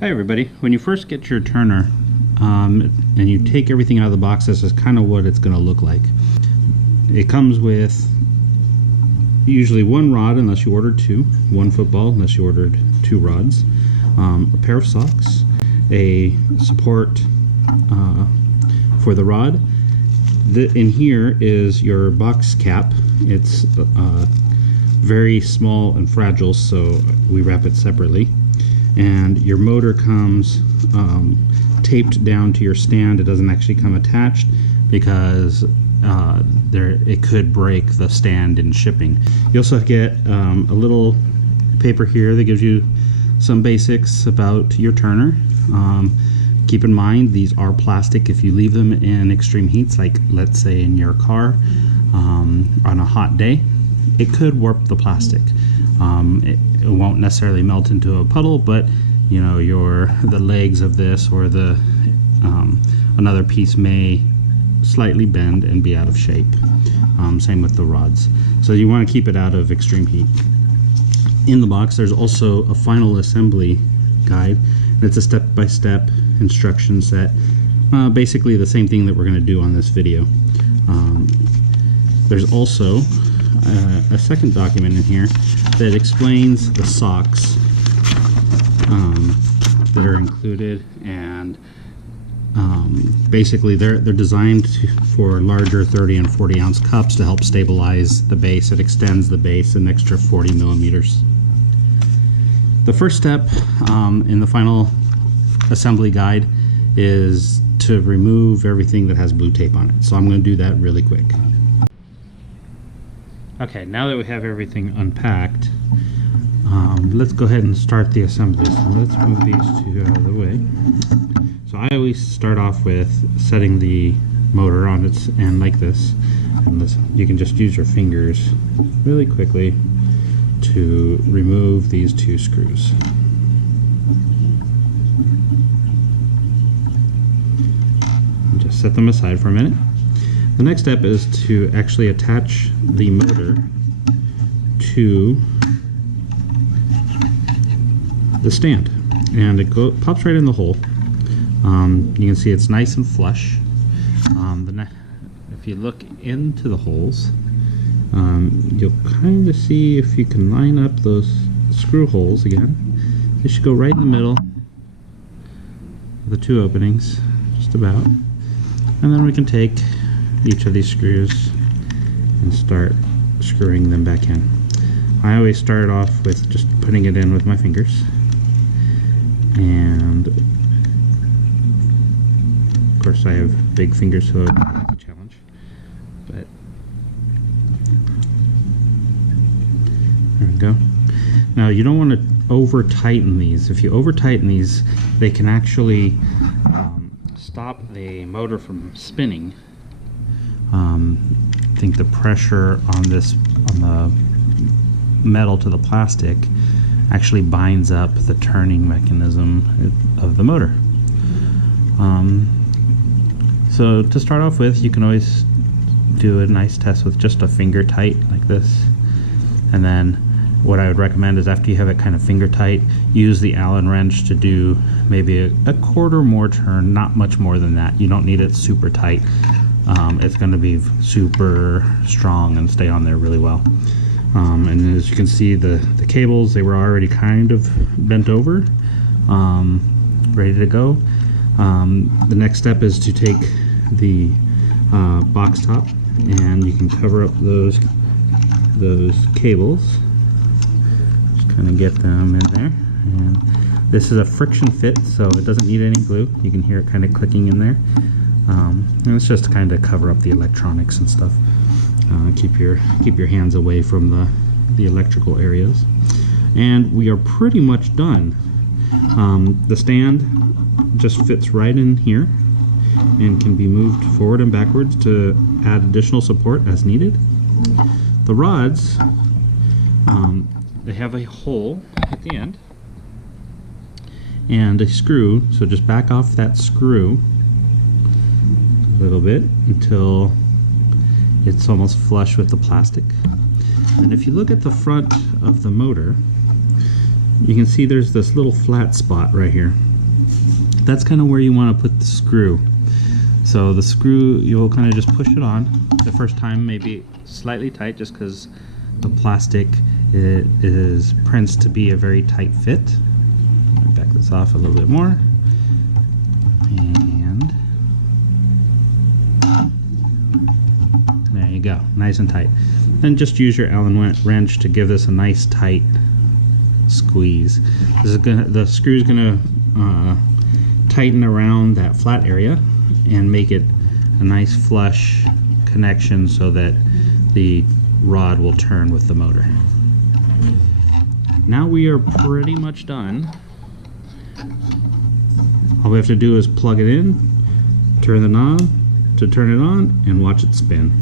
Hi everybody. When you first get your turner and you take everything out of the box, this is kind of what it's going to look like. It comes with usually one rod unless you ordered two, one football unless you ordered two rods, a pair of socks, a support for the rod. In here is your box cap. It's very small and fragile, so we wrap it separately. And your motor comes taped down to your stand. It doesn't actually come attached because it could break the stand in shipping. You also get a little paper here that gives you some basics about your turner. Keep in mind these are plastic. If you leave them in extreme heats, like let's say in your car on a hot day, it could warp the plastic. It won't necessarily melt into a puddle, but you know, the legs of this or the another piece may slightly bend and be out of shape. Same with the rods. So you want to keep it out of extreme heat. In the box there's also a final assembly guide. It's a step-by-step instruction set. Basically the same thing that we're going to do on this video. There's also a second document in here that explains the socks that are included, and basically they're designed for larger 30 and 40 ounce cups to help stabilize the base. It extends the base an extra 40 millimeters. The first step in the final assembly guide is to remove everything that has blue tape on it. So I'm going to do that really quick. Okay, now that we have everything unpacked, let's go ahead and start the assembly. So let's move these two out of the way. So I always start off with setting the motor on its end like this. And you can just use your fingers really quickly to remove these two screws. And just set them aside for a minute. The next step is to actually attach the motor to the stand, and it pops right in the hole. You can see it's nice and flush. If you look into the holes, you'll kind of see if you can line up those screw holes again. They should go right in the middle of the two openings, just about. And then we can take each of these screws and start screwing them back in. I always start off with just putting it in with my fingers, and of course I have big fingers, so it's a challenge, but there we go. Now you don't want to over tighten these. If you over tighten these, they can actually stop the motor from spinning. I think the pressure on the metal to the plastic actually binds up the turning mechanism of the motor. So to start off with, you can always do a nice test with just a finger tight like this, and then what I would recommend is after you have it kind of finger tight, use the Allen wrench to do maybe a quarter more turn, not much more than that. You don't need it super tight. It's going to be super strong and stay on there really well. And as you can see, the cables, they were already kind of bent over, ready to go. The next step is to take the box top, and you can cover up those cables. Just kind of get them in there. And this is a friction fit, so it doesn't need any glue. You can hear it kind of clicking in there. And it's just to kind of cover up the electronics and stuff. Keep your hands away from the electrical areas. And we are pretty much done. The stand just fits right in here and can be moved forward and backwards to add additional support as needed. The rods, they have a hole at the end and a screw, so just back off that screw a little bit until it's almost flush with the plastic. And if you look at the front of the motor, you can see there's this little flat spot right here. that's kind of where you want to put the screw. So the screw, you'll kind of just push it on. The first time maybe slightly tight, just because the plastic is prints to be a very tight fit. Back this off a little bit more, and there you go, nice and tight. Then just use your Allen wrench to give this a nice tight squeeze. The screw is gonna tighten around that flat area and make it a nice flush connection so that the rod will turn with the motor. Now we are pretty much done. All we have to do is plug it in, turn the knob to turn it on, and watch it spin.